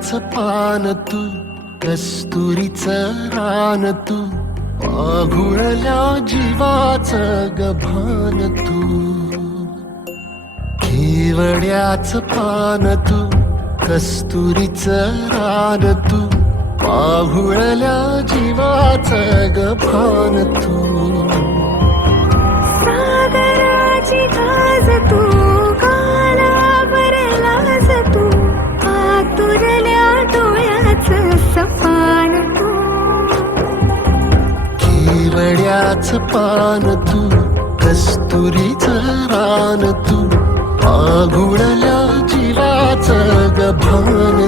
केवड्याच पान तू, कस्तुरीचं रान तू, पाघुळल्या जीवाचं गभान तू. केवड्याच पान तू, कस्तुरीचं रान तू, पाघुळल्या जीवाचं गभान तू. सागराची गाज तू, कालावर लाज तू, आतुरल्या डोळ्याचं सपान तू. केवड्याच पान तू, कस्तुरीचं रान तू, पाघुळल्या जीवाचं गभान